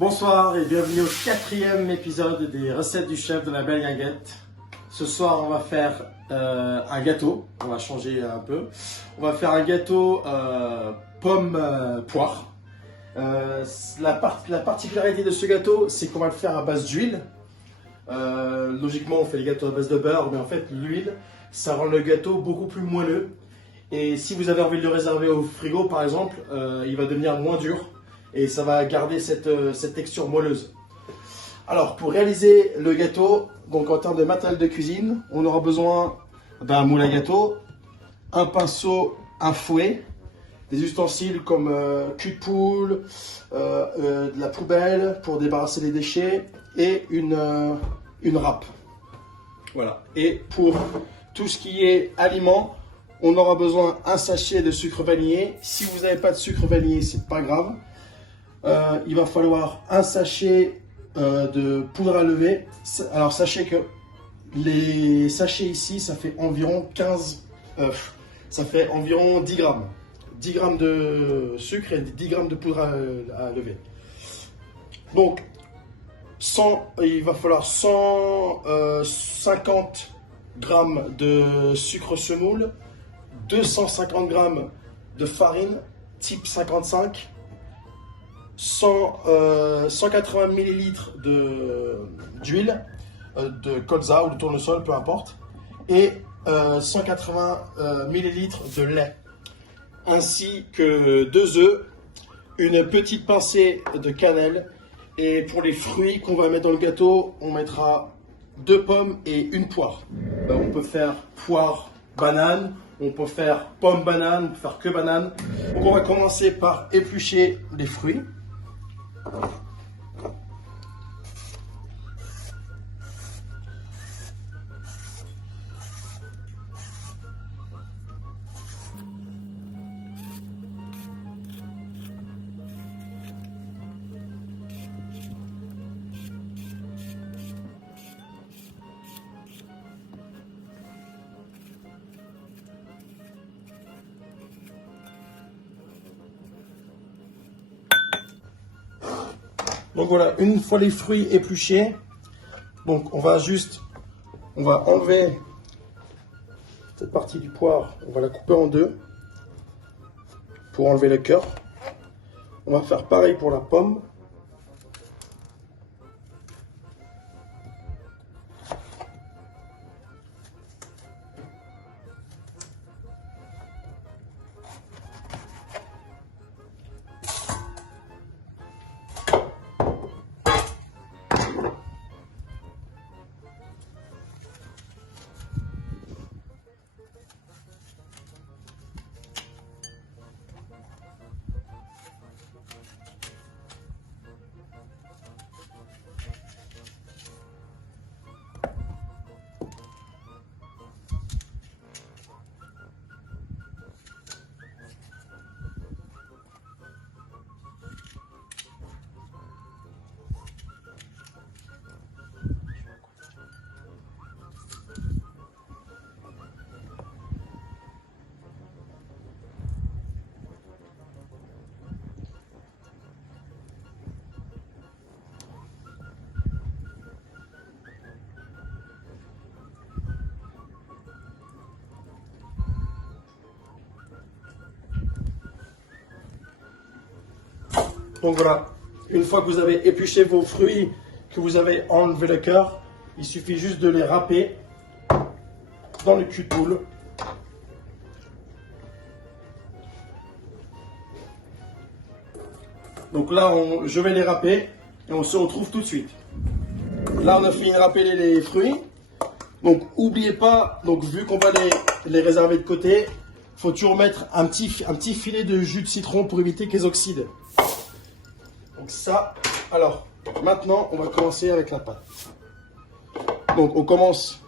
Bonsoir et bienvenue au 4e épisode des recettes du chef de la Belle Guinguette. Ce soir, on va faire un gâteau. On va changer un peu. On va faire un gâteau pomme poire. La particularité de ce gâteau, c'est qu'on va le faire à base d'huile. Logiquement, on fait les gâteaux à base de beurre, mais en fait, l'huile, ça rend le gâteau beaucoup plus moelleux. Et si vous avez envie de le réserver au frigo, par exemple, il va devenir moins dur. Et ça va garder cette texture moelleuse. Alors, pour réaliser le gâteau, donc en termes de matériel de cuisine, on aura besoin d'un moule à gâteau, un pinceau, un fouet, des ustensiles comme cul de poule, de la poubelle pour débarrasser les déchets et une râpe. Voilà. Et pour tout ce qui est aliments, on aura besoin d'un sachet de sucre vanillé. Si vous n'avez pas de sucre vanillé, c'est pas grave. Il va falloir un sachet de poudre à lever. Alors sachez que les sachets ici, ça fait environ 10 grammes. 10 grammes de sucre et 10 grammes de poudre à lever. Donc il va falloir 150 grammes de sucre semoule, 250 grammes de farine type 55, 180 ml d'huile, de colza ou de tournesol, peu importe, et 180 ml de lait, ainsi que 2 œufs, une petite pincée de cannelle, et pour les fruits qu'on va mettre dans le gâteau, on mettra 2 pommes et une poire. On peut faire poire, banane, on peut faire pomme, banane, on peut faire que banane. Donc on va commencer par éplucher les fruits. Donc voilà, une fois les fruits épluchés, donc on va enlever cette partie du poire, on va la couper en deux pour enlever le cœur. On va faire pareil pour la pomme. Donc voilà, une fois que vous avez épluché vos fruits, que vous avez enlevé le cœur, il suffit juste de les râper dans le cul de poule. Donc là, je vais les râper et on se retrouve tout de suite. Là, on a fini de râper les fruits. Donc n'oubliez pas, donc, vu qu'on va les réserver de côté, il faut toujours mettre un petit filet de jus de citron pour éviter qu'ils oxydent. Donc ça, alors maintenant on va commencer avec la pâte. Donc on commence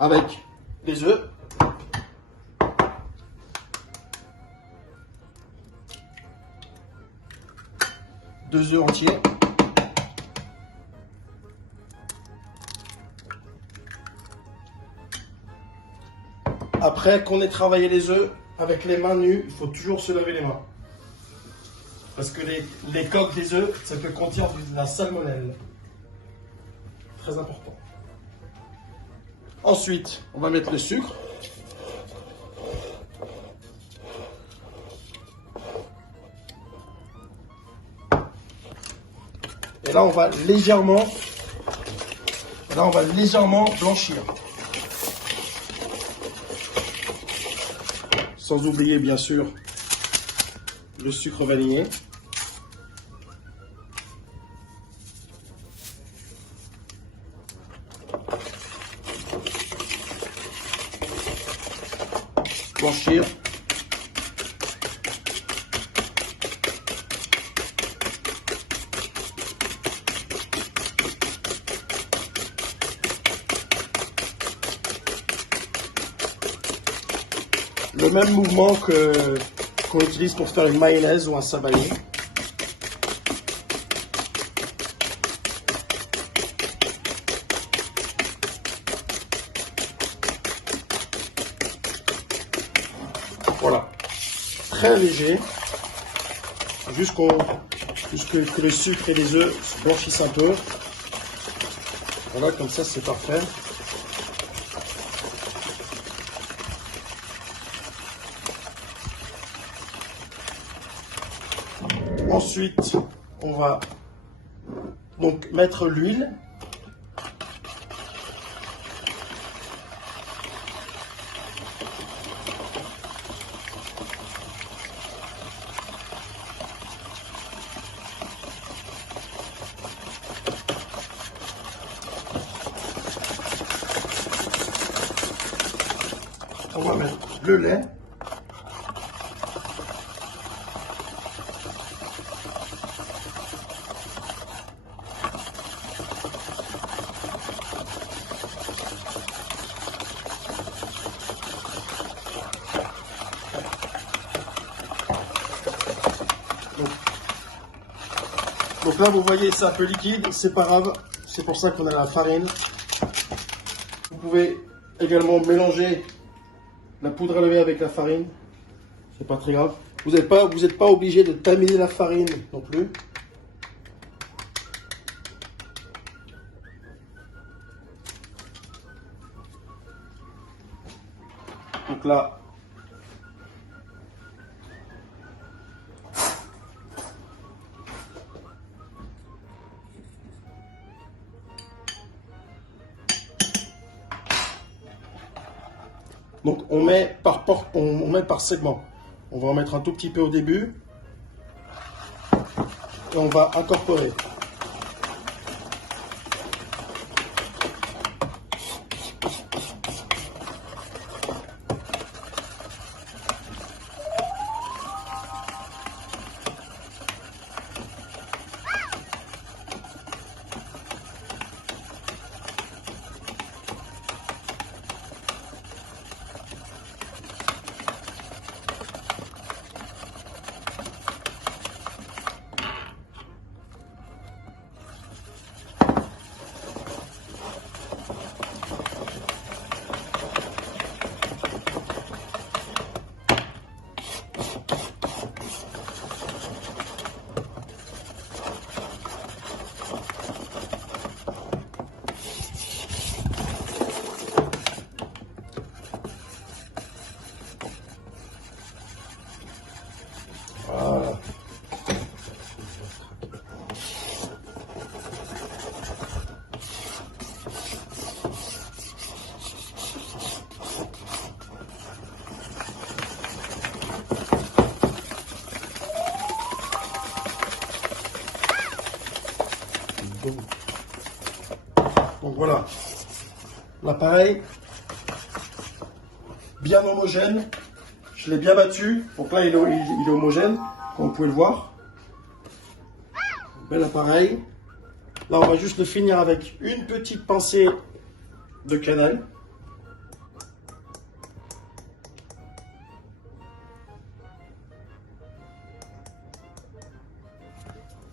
avec les œufs. Deux œufs entiers. Après qu'on ait travaillé les œufs avec les mains nues, il faut toujours se laver les mains. Parce que les coques des œufs, ça peut contenir de la salmonelle. Très important. Ensuite, on va mettre le sucre. Et là, on va légèrement blanchir. Sans oublier, bien sûr, le sucre vanillé. Blanchir. Le même mouvement qu'on utilise pour faire une mayonnaise ou un sabayon. Voilà, très léger, jusqu'à que le sucre et les œufs se blanchissent un peu. Voilà, comme ça c'est parfait. Ensuite, on va donc mettre l'huile. On va mettre le lait. Donc là, vous voyez, c'est un peu liquide, c'est pas grave, c'est pour ça qu'on a la farine. Vous pouvez également mélanger la poudre à lever avec la farine, c'est pas très grave. Vous n'êtes pas obligé de tamiser la farine non plus. Donc là, donc on met par segment. On va en mettre un tout petit peu au début et on va incorporer. Voilà. Donc voilà, l'appareil bien homogène, je l'ai bien battu, donc là il est homogène, comme vous pouvez le voir. Bel appareil. Là on va juste le finir avec une petite pincée de cannelle.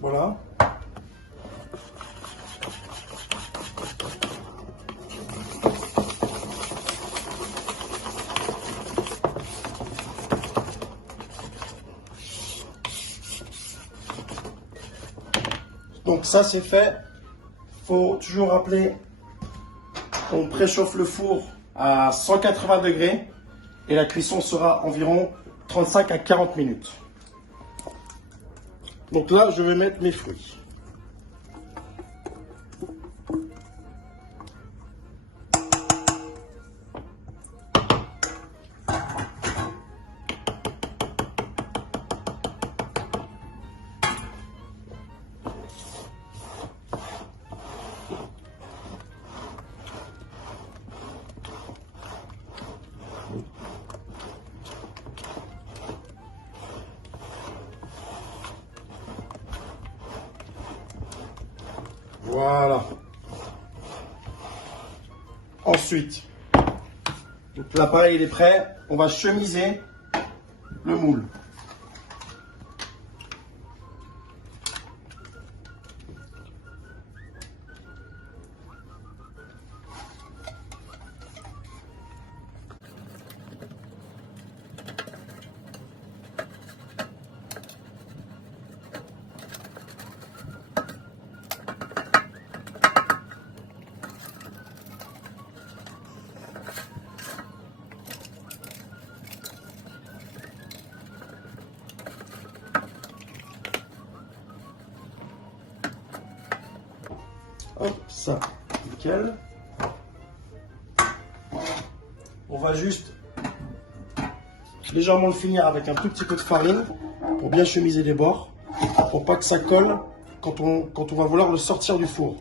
Voilà. Donc ça c'est fait. Faut toujours rappeler, on préchauffe le four à 180 degrés et la cuisson sera environ 35 à 40 minutes. Donc là, je vais mettre mes fruits. Voilà. Ensuite, l'appareil il est prêt. On va chemiser le moule. Hop, ça, nickel. On va juste légèrement le finir avec un tout petit peu de farine pour bien chemiser les bords, pour pas que ça colle quand on va vouloir le sortir du four.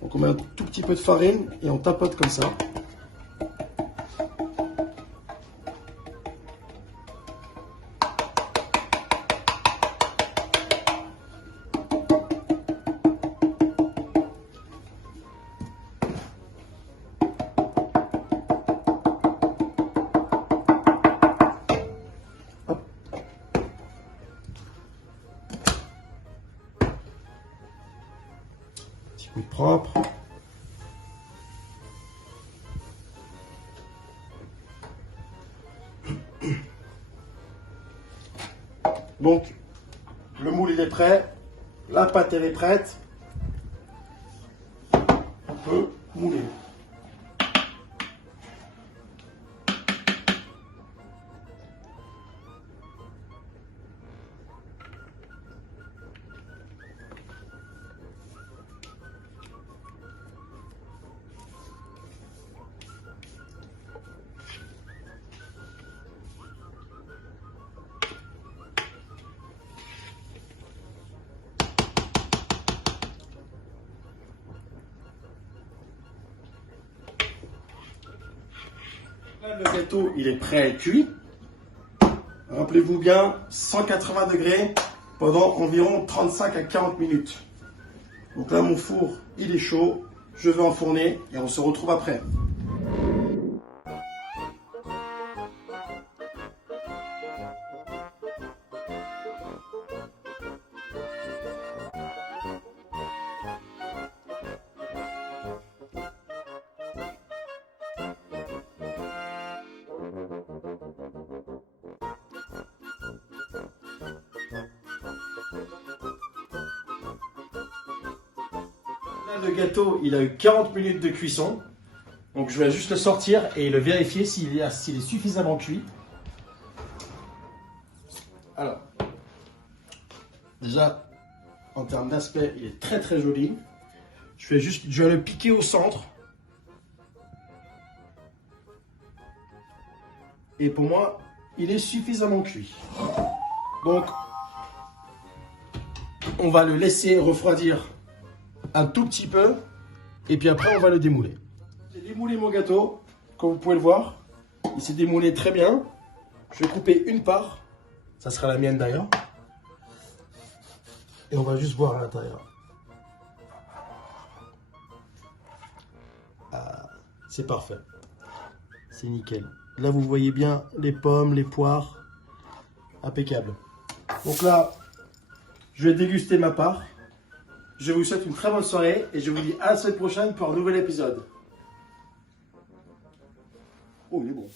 Donc on met un tout petit peu de farine et on tapote comme ça. Plus propre. Donc, le moule il est prêt, la pâte elle est prête. On peut mouler. Là, le gâteau, il est prêt à être cuit. Rappelez-vous bien, 180 degrés pendant environ 35 à 40 minutes. Donc là, mon four, il est chaud. Je vais enfourner et on se retrouve après. Le gâteau, il a eu 40 minutes de cuisson. Donc je vais juste le sortir et le vérifier s'il est suffisamment cuit. Alors, déjà, en termes d'aspect, il est très très joli. Je vais le piquer au centre. Et pour moi, il est suffisamment cuit. Donc, on va le laisser refroidir un tout petit peu et puis après on va le démouler. J'ai démoulé mon gâteau, comme vous pouvez le voir, il s'est démoulé très bien. Je vais couper une part, ça sera la mienne d'ailleurs, et on va juste voir à l'intérieur. Ah, c'est parfait, c'est nickel. Là vous voyez bien les pommes, les poires, impeccable. Donc là, je vais déguster ma part. Je vous souhaite une très bonne soirée et je vous dis à la semaine prochaine pour un nouvel épisode. Oh, il est bon.